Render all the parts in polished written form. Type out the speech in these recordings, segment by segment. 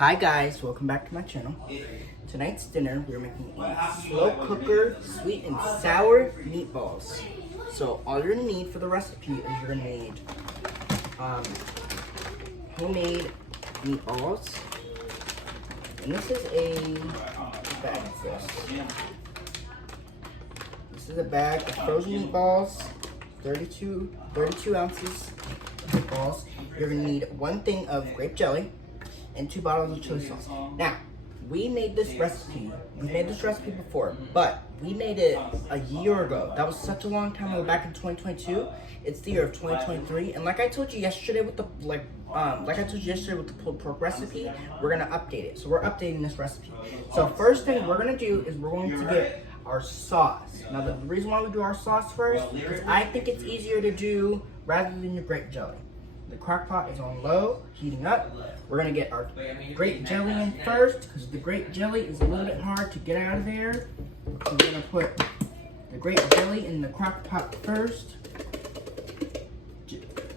Hi guys, welcome back to my channel. Tonight's dinner, we're making a slow cooker sweet and sour meatballs. So all you're gonna need for the recipe is you're gonna need homemade meatballs. And this is a bag of this. This is a bag of frozen meatballs, 32 ounces of meatballs. You're gonna need one thing of grape jelly and 2 bottles of chili sauce. Now, we made this recipe before, but we made it a year ago. That was such a long time ago, back in 2022. It's the year of 2023, and like I told you yesterday with the pulled pork recipe, we're gonna update it. So we're updating this recipe. So first thing we're gonna do is we're going to get our sauce. Now the reason why we do our sauce first is because I think it's easier to do rather than your grape jelly. The crock pot is on low, heating up. We're gonna get our grape jelly in first because the grape jelly is a little bit hard to get out of there. So we're gonna put the grape jelly in the crock pot first.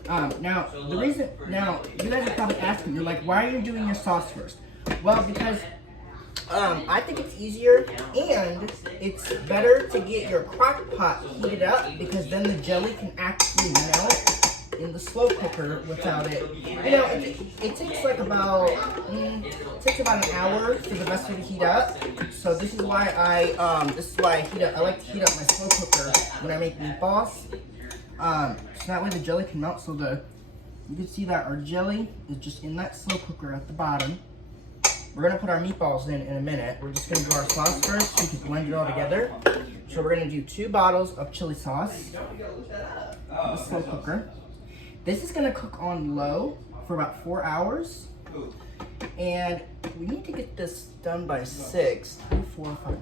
Now you guys are probably asking, you're like, why are you doing your sauce first? Well, because I think it's easier and it's better to get your crock pot heated up because then the jelly can actually melt in the slow cooker without it. You know, it takes like about an hour for the recipe to heat up. So this is why I heat up. I like to heat up my slow cooker when I make meatballs. So that way the jelly can melt. So you can see that our jelly is just in that slow cooker at the bottom. We're gonna put our meatballs in a minute. We're just gonna do our sauce first so we can blend it all together. So we're gonna do 2 bottles of chili sauce in the slow cooker. This is gonna cook on low for about 4 hours. And we need to get this done by 6, 3, 4, 5.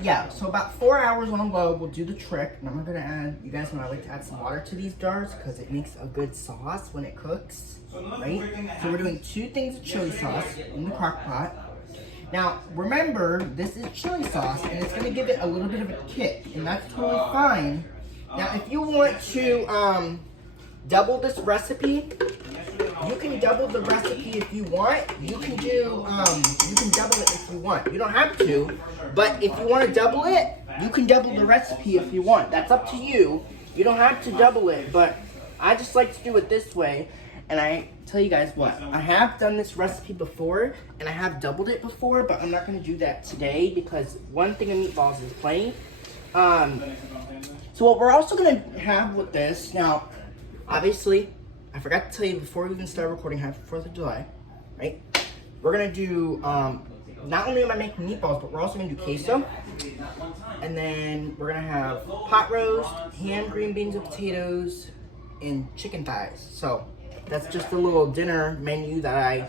Yeah, so about 4 hours on low will do the trick. And I'm gonna add, you guys know I like to add some water to these jars because it makes a good sauce when it cooks, right? So we're doing 2 things of chili sauce in the crock pot. Now, remember, this is chili sauce and it's gonna give it a little bit of a kick, and that's totally fine. Now, if you want to double this recipe, you can double the recipe if you want. You can double it if you want. You don't have to, but if you want to double it, you can double the recipe if you want. That's up to you. You don't have to double it, but I just like to do it this way. And I tell you guys what, I have done this recipe before, and I have doubled it before, but I'm not going to do that today because one thing of meatballs is plenty. So what we're also going to have with this, now, obviously, I forgot to tell you before we even started recording, happy 4th of July, right? We're gonna do, not only am I making meatballs, but we're also gonna do queso. And then we're gonna have pot roast, ham, green beans, and potatoes, and chicken thighs. So that's just a little dinner menu that I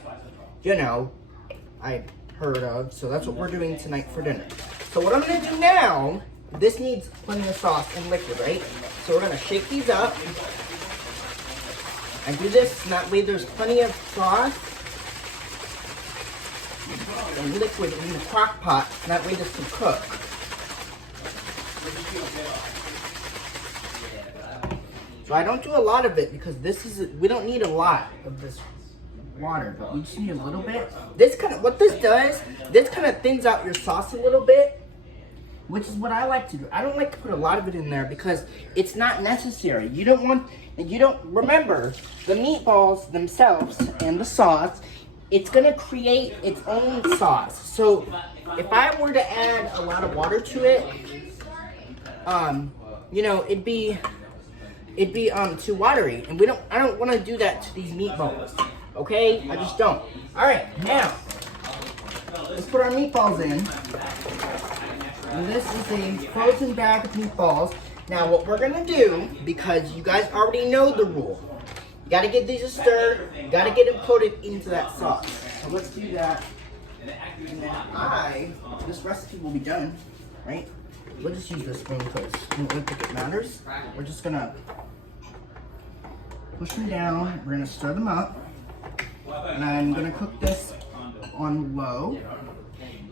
heard of. So that's what we're doing tonight for dinner. So what I'm gonna do now, this needs plenty of sauce and liquid, right? So we're gonna shake these up. I do this, and that way there's plenty of sauce and liquid in the crock pot, and that way this can cook. So I don't do a lot of it because we don't need a lot of this water, but we just need a little bit. What this does, this kind of thins out your sauce a little bit, which is what I like to do. I don't like to put a lot of it in there because it's not necessary. Remember, the meatballs themselves and the sauce, it's gonna create its own sauce. So if I were to add a lot of water to it, it'd be too watery. And I don't wanna do that to these meatballs, okay? I just don't. All right, now, let's put our meatballs in. And this is a frozen bag of meatballs. Now what we're gonna do, because you guys already know the rule, you gotta give these a stir, you gotta get them coated into that sauce. So let's do that. And then this recipe will be done, right? We'll just use this spoon because I don't think it matters. We're just gonna push them down, we're gonna stir them up, and I'm gonna cook this on low.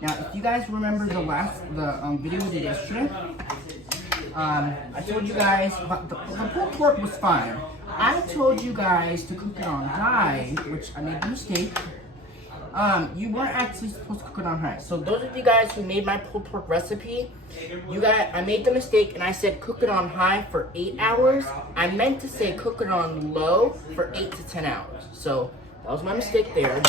Now, if you guys remember the video we did yesterday, I told you guys about the pulled pork was fine. I told you guys to cook it on high, which I made a mistake. You weren't actually supposed to cook it on high. So those of you guys who made my pulled pork recipe, I made the mistake and I said cook it on high for 8 hours. I meant to say cook it on low for 8 to 10 hours. So that was my mistake there.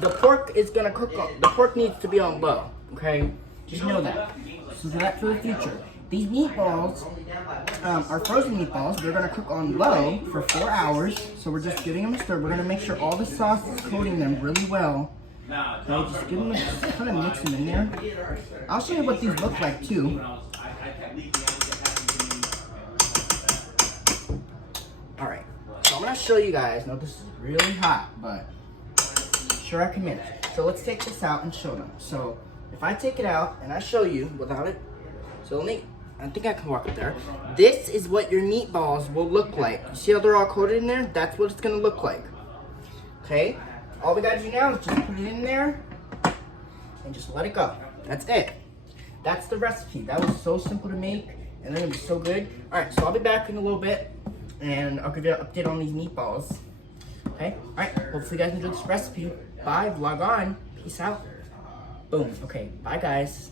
The pork is gonna cook the pork needs to be on low, okay? Just know that. So that's for the future. These meatballs are frozen meatballs. They're gonna cook on low for 4 hours. So we're just giving them a stir. We're gonna make sure all the sauce is coating them really well. So just give them kind of mix them in there. I'll show you what these look like too. All right, so I'm gonna show you guys. Now this is really hot, but sure I can manage. So let's take this out and show them. So if I take it out and I show you without it, so I think I can walk up there. This is what your meatballs will look like. You see how they're all coated in there? That's what it's gonna look like. Okay? All we gotta do now is just put it in there and just let it go. That's it. That's the recipe. That was so simple to make and then it was so good. All right, so I'll be back in a little bit and I'll give you an update on these meatballs. Okay? All right, hopefully you guys enjoyed this recipe. Bye, vlog on. Peace out. Boom. Okay, bye guys.